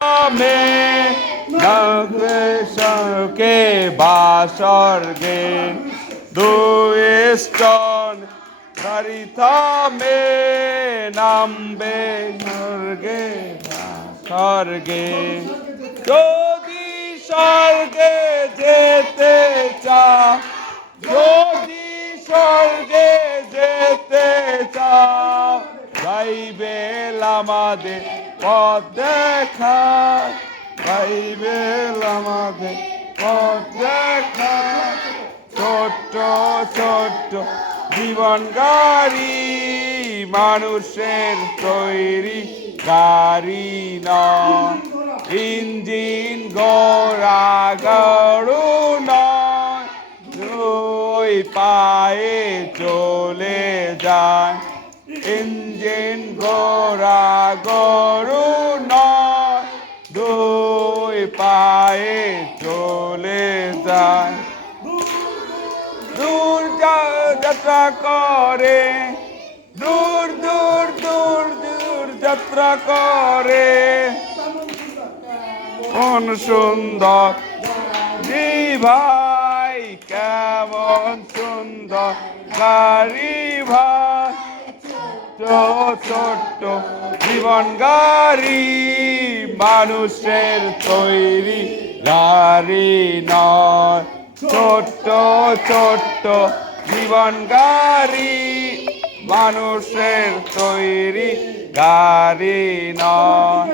में नौके बासर्गे दुष्टन धरिता में नामबे स्वर्गे स्वर्गे যদি স্বর্গে যেতে চাও যদি স্বর্গে যেতে চাও বাইবেল আমাদের পথ দেখায় বাইবেল আমাদের পথ দেখায় ছোট্ট ছোট্ট জীবন গাড়ি মানুষের তৈরি গাড়ি নয় ইঞ্জিন গোড়া গরু নয় দুই পায়ে চলে যায় ইঞ্জিন গোড়া গরু নয় দুই পায়ে চলে যায় দূর যাত্রা করে দূর দূর দূর দূর যাত্রা করে কোন সুন্দর জি ভাই কেমন সুন্দর গাড়ি ভাই ছোট্ট জীবন গাড়ি মানুষের তৈরি গাড়ি নয় ছোট্ট ছোট্ট জীবন গাড়ি মানুষের তৈরি গাড়ি নয়